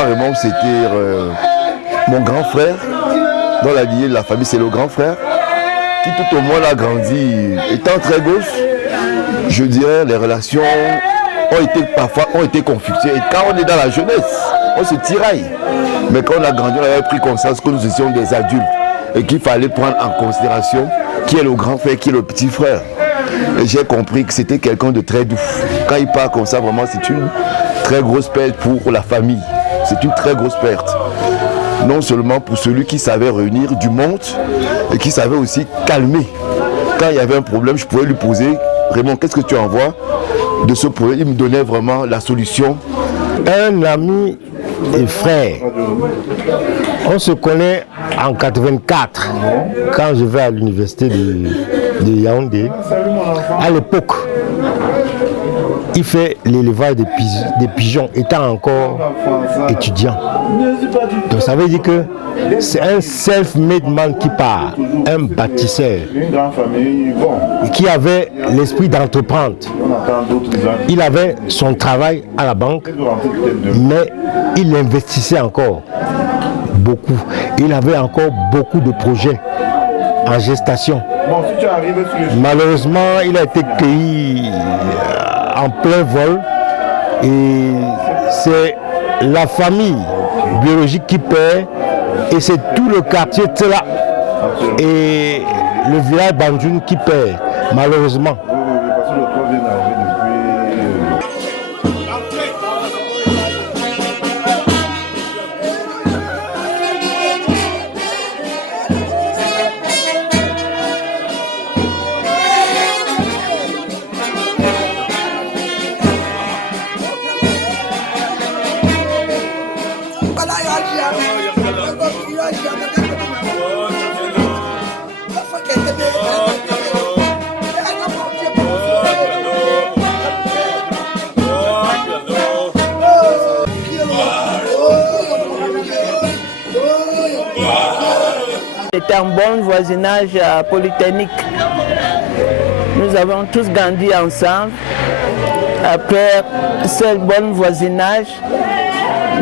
papa Raymond, c'était mon grand frère. Dans la lignée de la famille, c'est le grand frère qui tout au moins a grandi. Étant très gauche, je dirais les relations parfois ont été conflictuées. Et quand on est dans la jeunesse, on se tiraille. Mais quand on a grandi, on avait pris conscience que nous étions des adultes et qu'il fallait prendre en considération qui est le grand frère, qui est le petit frère. Et j'ai compris que c'était quelqu'un de très doux. Quand il part comme ça, vraiment, c'est une très grosse perte pour la famille. C'est une très grosse perte. Non seulement pour celui qui savait réunir du monde et qui savait aussi calmer. Quand il y avait un problème, je pouvais lui poser, Raymond, qu'est-ce que tu envoies de ce problème? Il me donnait vraiment la solution. Un ami et frère, on se connaît en 84, quand je vais à l'université de Yaoundé. À l'époque, il fait l'élevage des pigeons, étant encore étudiant. Donc ça veut dire que c'est un self-made man qui part, un bâtisseur, qui avait l'esprit d'entreprendre. Il avait son travail à la banque, mais il investissait encore beaucoup. Il avait encore beaucoup de projets en gestation. Malheureusement, il a été cueilli en plein vol et c'est la famille biologique qui perd et c'est tout le quartier Tela et le village Banjoun qui perd, malheureusement. C'était un bon voisinage polytechnique. Nous avons tous grandi ensemble. Après ce bon voisinage,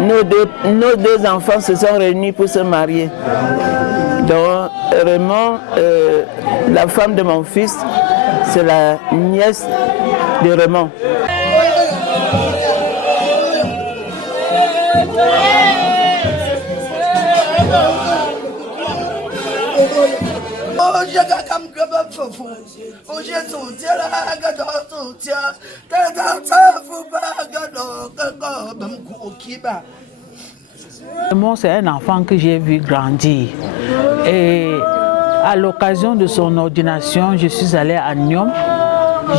nos deux enfants se sont réunis pour se marier. Donc Raymond, la femme de mon fils, c'est la nièce de Raymond. Raymond, c'est un enfant que j'ai vu grandir. Et à l'occasion de son ordination, je suis allée à Nyom.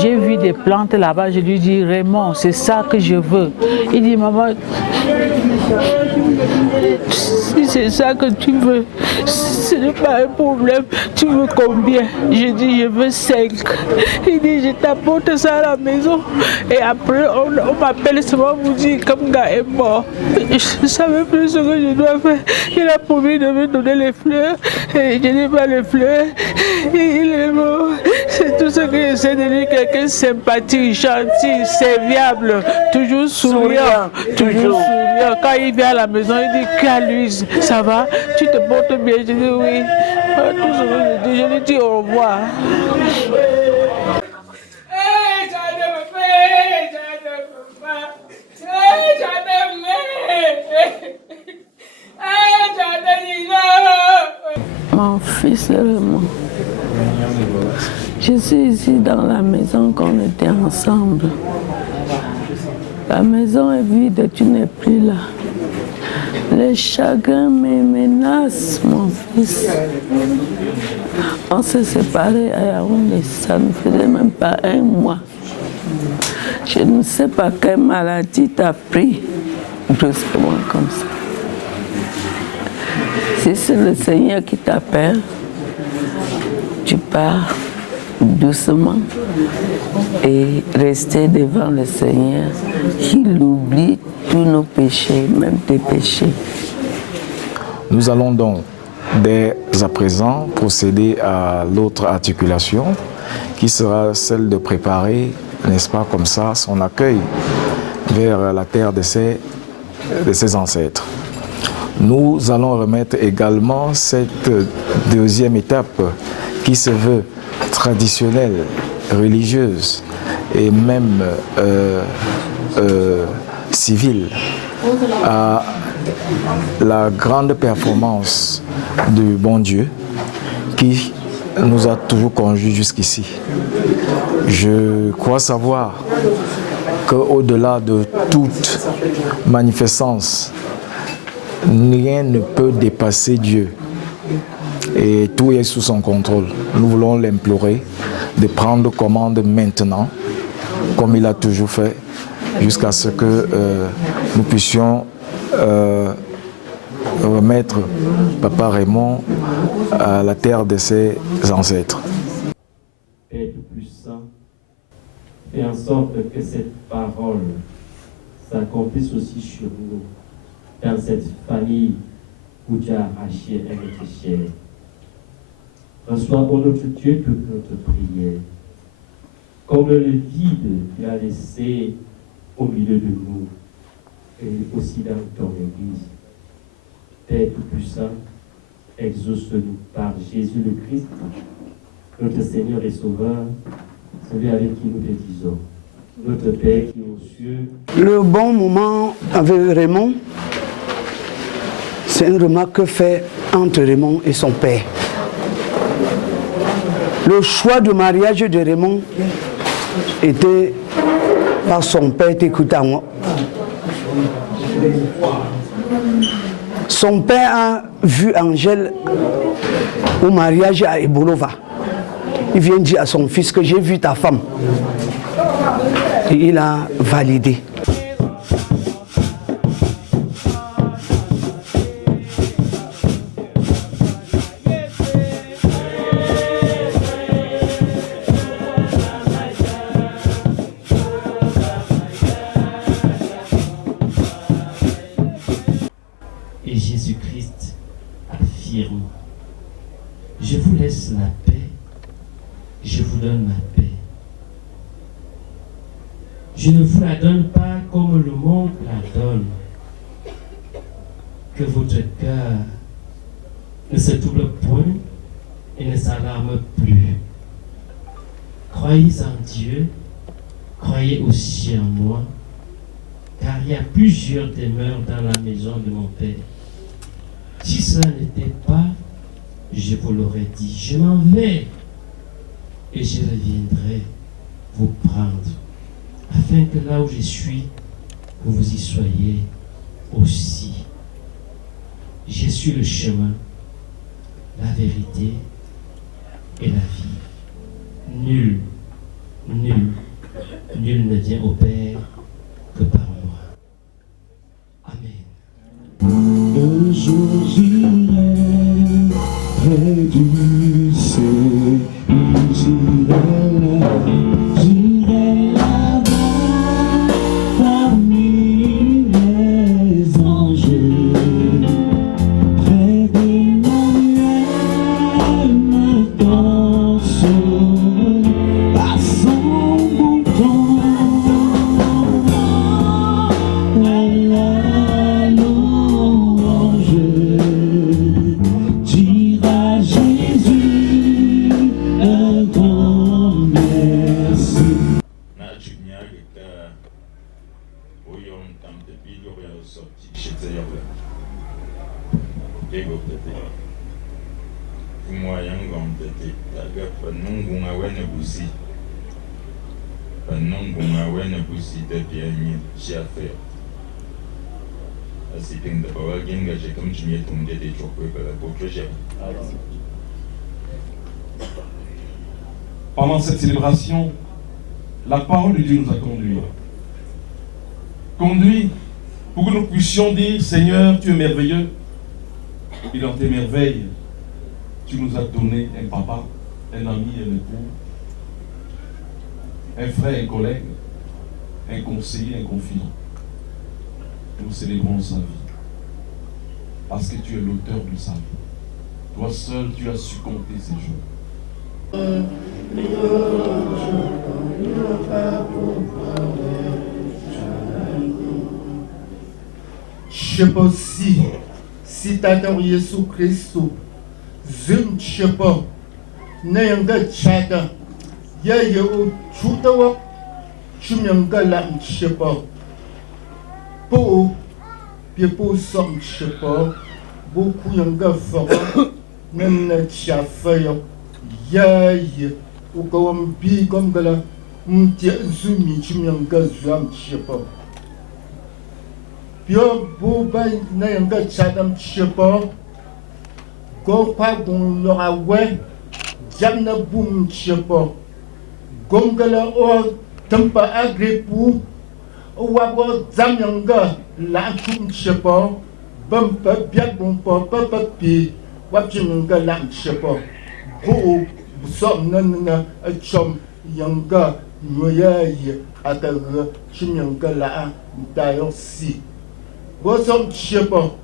J'ai vu des plantes là-bas, je lui dis, Raymond, c'est ça que je veux. Il dit, maman, si c'est ça que tu veux, ce n'est pas un problème. Tu veux combien? Je dis, je veux 5. Il dit, je t'apporte ça à la maison. Et après, on m'appelle souvent pour dire, comme gars est mort. Je ne savais plus ce que je dois faire. Il a promis de me donner les fleurs. Et je n'ai pas les fleurs. Et il est mort. C'est tout ce que j'essaie de dire. Quelqu'un sympathique, gentil, serviable, toujours souriant, toujours souriant. Quand il vient à la maison, il dit, qu'à Louise, ça va? Tu te portes bien? Je dis oui. Tout ce que je lui dis au revoir. Mon fils Raymond, je suis ici dans la maison qu'on était ensemble. La maison est vide, tu n'es plus là. Les chagrins me menacent, mon fils. On s'est séparés à Yaoundé, ça ne faisait même pas 1 mois. Je ne sais pas quelle maladie t'a pris brusquement comme ça. Si c'est le Seigneur qui t'appelle, tu pars doucement et rester devant le Seigneur. Il oublie tous nos péchés, même tes péchés. Nous allons donc dès à présent procéder à l'autre articulation qui sera celle de préparer, n'est-ce pas, comme ça, son accueil vers la terre d'essai ses ancêtres. Nous allons remettre également cette deuxième étape qui se veut traditionnelle, religieuse et même civile à la grande performance du bon Dieu qui nous a toujours conduits jusqu'ici. Je crois savoir qu'au-delà de toute manifestance, rien ne peut dépasser Dieu et tout est sous son contrôle. Nous voulons l'implorer de prendre commande maintenant, comme il a toujours fait, jusqu'à ce que nous puissions remettre Papa Raymond à la terre de ses ancêtres. Père Tout-Puissant, fais en sorte que cette parole s'accomplisse aussi sur nous, dans cette famille où tu as arraché un être cher. Reçois, ô notre Dieu, toute notre prière. Comme le vide tu as laissé au milieu de nous, et aussi dans ton Église. Père Tout-Puissant, exauce-nous par Jésus le Christ, notre Seigneur et Sauveur, celui avec qui nous te disons, notre Père qui est aux cieux. Le bon moment avec Raymond, c'est une remarque que fait entre Raymond et son père. Le choix de mariage de Raymond était par son père Tekoutango. Son père a vu Angèle au mariage à Ebolova. Il vient dire à son fils que j'ai vu ta femme. Et il a validé. Et Jésus-Christ affirme, je vous laisse la paix, je vous donne ma paix. Je ne vous la donne pas comme le monde la donne. Que votre cœur ne se trouble point et ne s'alarme plus. Croyez en Dieu, croyez aussi en moi, car il y a plusieurs demeures dans la maison de mon Père. Si cela n'était pas, je vous l'aurais dit, je m'en vais et je reviendrai vous prendre, afin que là où je suis, vous y soyez aussi. Je suis le chemin, la vérité et la vie. Nul ne vient au Père que par moi. Amen. Un jour j'irai près du ciel, j'irai là-bas parmi les anges, près d'Emmanuel me danse à son bon temps. La louange dira Jésus un grand merci. Pendant cette célébration, la parole de Dieu nous a conduits. Conduits pour que nous puissions dire, Seigneur, tu es merveilleux. Et dans tes merveilles, tu nous as donné un papa, un ami, un époux, un frère, un collègue, un conseiller, un confident. Nous célébrons sa vie. Parce que tu es l'auteur de sa vie. Toi seul, tu as su compter ses jours. mchepo si tatar Yesu Kristo zim mchepo na yanga chata ya u chuta wa chumyanga la mchepo po piepo som mchepo beaucoup yanga fort même na chafayo ya u kawam bi comme gala mtia zumi chumyanga zam mchepo Pio boba na yanga chadam chepo go pa gon lora we jamna boom chepo gongala o tampa agrepu o wabo zam yanga la kum chepo bampa biak bon pa pi wapchimanga la chepo go som na a chom yanga noya ye ataga chimyanga la dayo si Bosom chepo,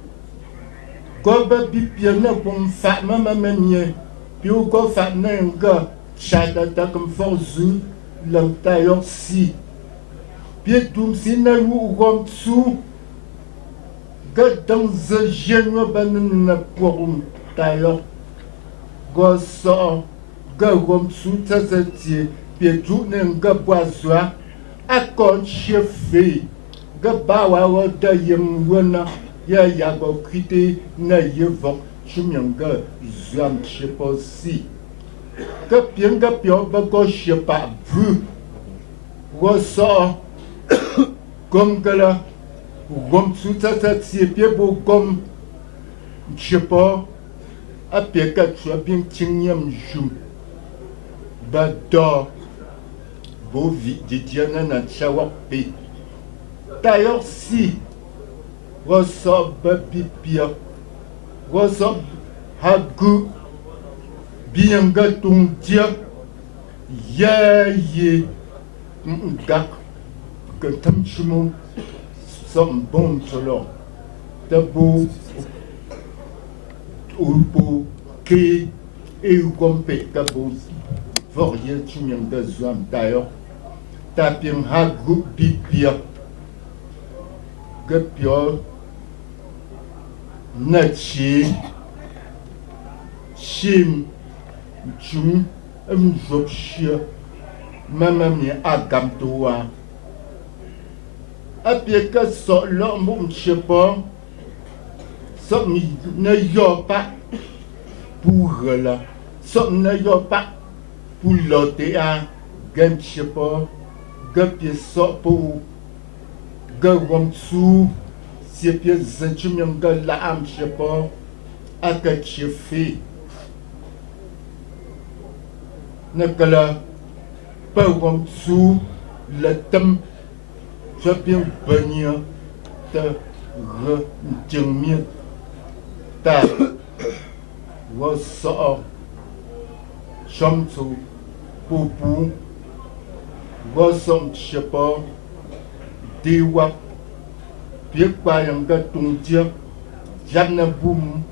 gobe bipia na bom fat mama menye, piu go fat na nga, chata ta comme forzu, lang tayo si. Pie dum si na yu rom tsu, gadang ze jenwa banan na porum tayo. Go so, ga rom tsu tazati, pie du na nga boazwa, akon chefe. Gabawa wada yem wana ya go krite na yevok chumyanga zam chepo si Gapianga pio bago shepa vu Wosa Gomgala Gom sutata pie bo gom chepo Apieka chua bien tinyam jum Bada Bo vi didiana na chawak pe D'ailleurs, si Rosob Bipia, Rosob Hagu, Bianga Tundia, Ye, Gak, que Tamchimo, some bon solo, Tabo, Ulpo, Ke, et Gompe, Kabos, Vorier, Chimianga Zam, d'ailleurs, Tapim Hagu Bipia. Gapio Nachi Chim Chum Mjopshia Mamami Agamtoa Apieka so l'homme chepa So ne yo pas pour la So ne yo pas pour l'OTA Gam chepa Gapie so pour Gawam tsu Siepie zenchumyanga la am chepa Aka chefe Nakala Pawam tsu La tam Chapien banya Ta Jengmia Ta Wasa Shamsu Pupu Wasam chepa Dewa Piekwa yanga tungdia Jabna boom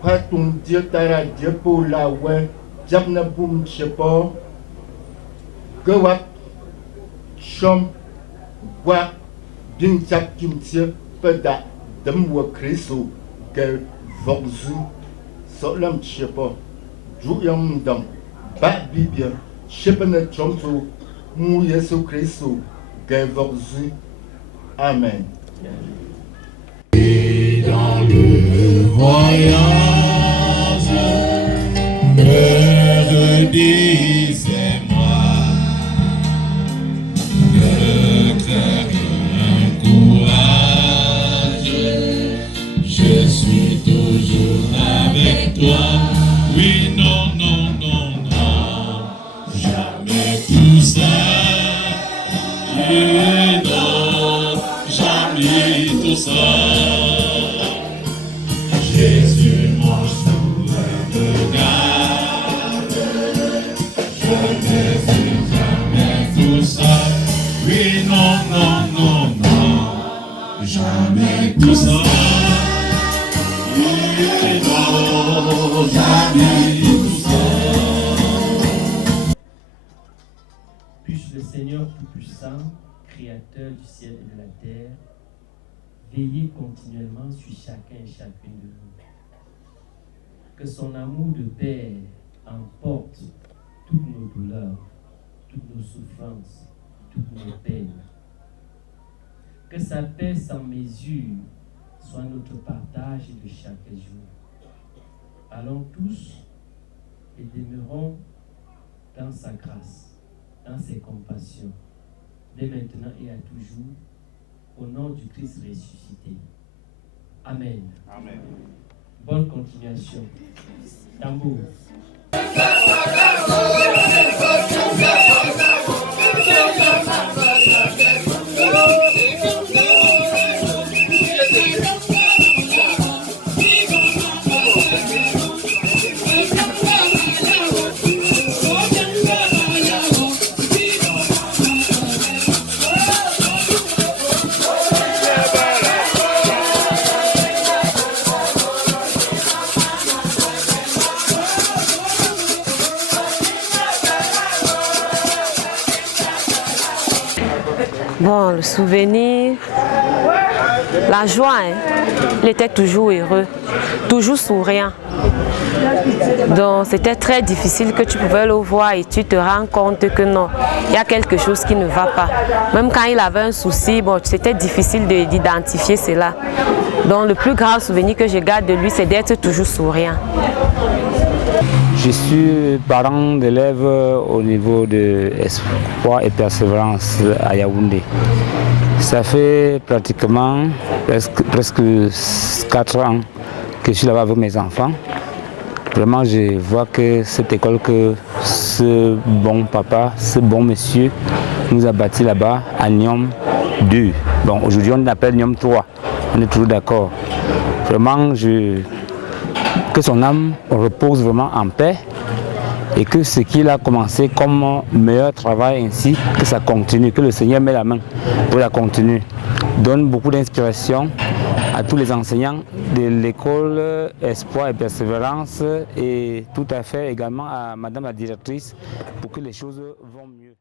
Kwa tungdia tara jepo la we Jabna boom chepa Gawak Shom Wa Bin chak kimtia Pada Damwa kriso Ge Vokzu Solam chepa Juyam dam Ba bibia Shepana chomso Mu Yesu kriso Ge-Vorzu. Amen. Et dans le voyage, me redisais-moi le cœur et courage. Je suis toujours avec toi. Oui, non, non, non, non, jamais tout seul. Et non, jamais tout seul. Jésus, mon sauveur, me garde. Je ne suis jamais tout seul. Oui, non, non, non, non, jamais tout seul. Oui, non, jamais tout seul. Puisse le Seigneur Tout-Puissant, Créateur du ciel et de la terre, veiller continuellement sur chacun et chacune de nous. Que son amour de Père emporte toutes nos douleurs, toutes nos souffrances, toutes nos peines. Que sa paix sans mesure soit notre partage de chaque jour. Allons tous et demeurons dans sa grâce, dans ses compassions, dès maintenant et à toujours, au nom du Christ ressuscité. Amen. Amen. Bonne continuation. Tambour. Bon, le souvenir, la joie, il était toujours heureux, toujours souriant. Donc c'était très difficile que tu pouvais le voir et tu te rends compte que non, il y a quelque chose qui ne va pas. Même quand il avait un souci, bon, c'était difficile d'identifier cela. Donc le plus grand souvenir que je garde de lui, c'est d'être toujours souriant. Je suis parent d'élèves au niveau de Espoir et Persévérance à Yaoundé. Ça fait pratiquement presque 4 ans que je suis là-bas avec mes enfants. Vraiment, je vois que cette école que ce bon papa, ce bon monsieur nous a bâti là-bas à Niom 2. Bon, aujourd'hui on l'appelle Niom 3. On est toujours d'accord. Vraiment, que son âme repose vraiment en paix et que ce qu'il a commencé comme meilleur travail ainsi, que ça continue, que le Seigneur met la main pour la continuer. Donne beaucoup d'inspiration à tous les enseignants de l'école Espoir et Persévérance et tout à fait également à Madame la directrice pour que les choses vont mieux.